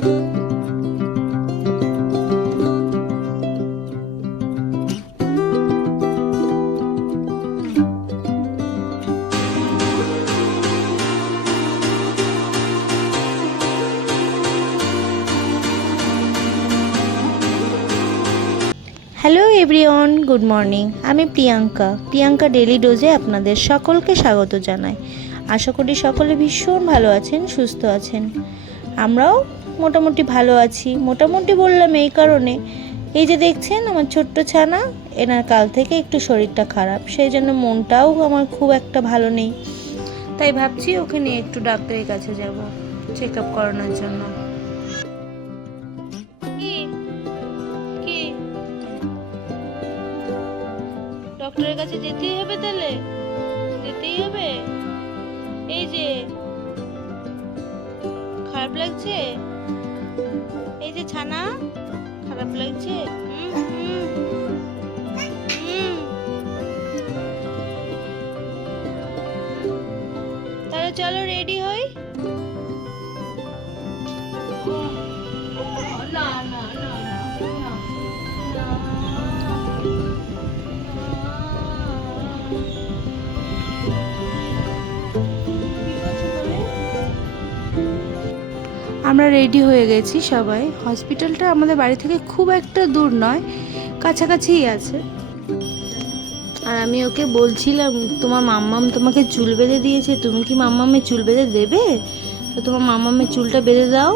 Hello everyone, good morning. আমি Priyanka daily ডোজে আপনাদের সকলকে স্বাগত জানাই। আশা করি সকলে ভীষণ ভালো আছেন, সুস্থ আছেন। আমরাও মোটামুটি ভালো আছি। মোটামুটি বললাম এই কারণে, এই যে দেখছেন আমার ছোট্ট ছানা, এনার কাল থেকে একটু শরীরটা খারাপ, সেই জন্য মনটাও আমার খুব একটা ভালো নেই। তাই ভাবছি ওকে নিয়ে একটু ডাক্তারের কাছে যাব চেক আপ করানোর জন্য। ডক্টরের কাছে যেতেই হবে, তাহলে যেতেই হবে। এই যে খারাপ লাগছে, এই যে ছানা খারাপ লাগছে। তাহলে চলো রেডি হই। না না না না। আমরা রেডি হয়ে গেছি সবাই। হসপিটালটা আমাদের বাড়ি থেকে খুব একটা দূর নয়, কাছাকাছিই আছে। আর আমি ওকে বলছিলাম, তোমার মাম্মাম তোমাকে চুল বেঁধে দিয়েছে, তুমি কি মাম্মামের চুল বেঁধে দেবে? তো তোমার মাম্মামের চুলটা বেঁধে দাও।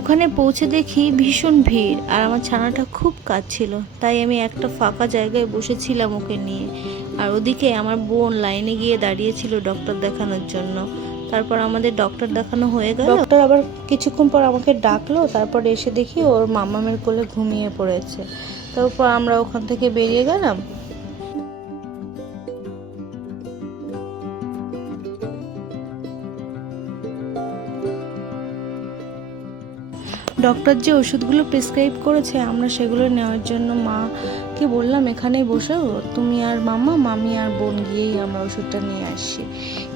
ওখানে পৌঁছে দেখি ভীষণ ভিড়, আর আমার ছানাটা খুব কাঁদছিল। তাই আমি একটা ফাঁকা জায়গায় বসেছিলাম ওকে নিয়ে। আর ওদিকে আমার বোন লাইনে গিয়ে দাঁড়িয়েছিল ডক্টর দেখানোর জন্য। তারপর আমাদের ডক্টর দেখানো হয়ে গেল। ডক্টর আবার কিছুক্ষণ পর আমাকে ডাকলো। তারপর এসে দেখি ওর মামামের কোলে ঘুমিয়ে পড়েছে। তারপর আমরা ওখান থেকে বেরিয়ে গেলাম। ডক্টর যে ওষুধগুলো প্রেসক্রাইব করেছে, আমরা সেগুলো নেওয়ার জন্য মাকে বললাম এখানেই বসো, তুমি আর মামি আর বোন গিয়েই আমরা ওষুধটা নিয়ে আসছি।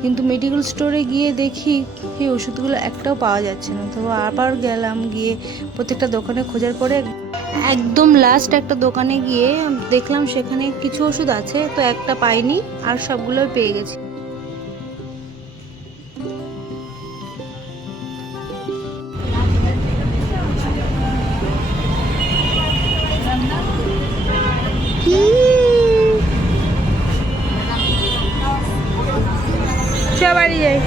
কিন্তু মেডিকেল স্টোরে গিয়ে দেখি এই ওষুধগুলো একটাও পাওয়া যাচ্ছে না। তো আবার গেলাম, গিয়ে প্রত্যেকটা দোকানে খোঁজার পরে একদম লাস্ট একটা দোকানে গিয়ে দেখলাম সেখানে কিছু ওষুধ আছে, তো একটা পাইনি, আর সবগুলোই পেয়ে গেছি। বাড়ি যাই,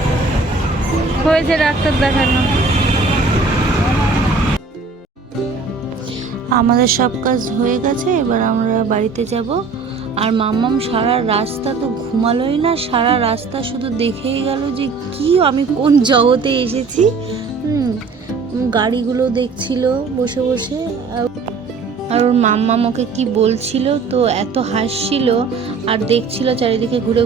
হয়েছে ডাক্তার দেখানো। আমাদের সব কাজ হয়ে গেছে, এবার আমরা বাড়িতে যাব। আর মাম্মাম সারা রাস্তা তো ঘুমালোই না, সারা রাস্তা শুধু দেখেই গেল যে কি আমি কোন জগতে এসেছি। গাড়িগুলো দেখছিল বসে বসে, আর ওর মাম্মাম ওকে কি বলছিল, তো এত হাসছিল আর দেখছিল চারিদিকে ঘুরে।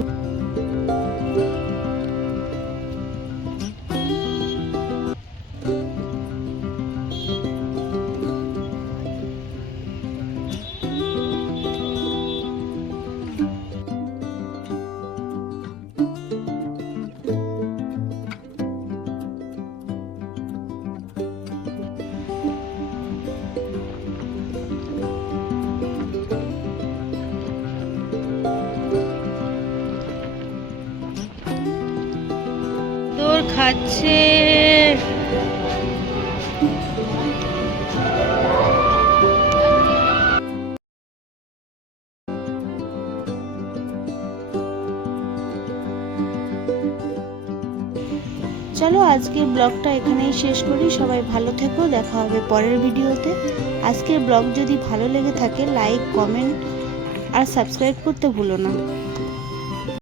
খাচ্ছে। চলো আজকের ব্লগটা এখানেই শেষ করি। সবাই ভালো থেকো, দেখা হবে পরের ভিডিওতে। আজকের ব্লগ যদি ভালো লেগে থাকে লাইক, কমেন্ট আর সাবস্ক্রাইব করতে ভুলো না।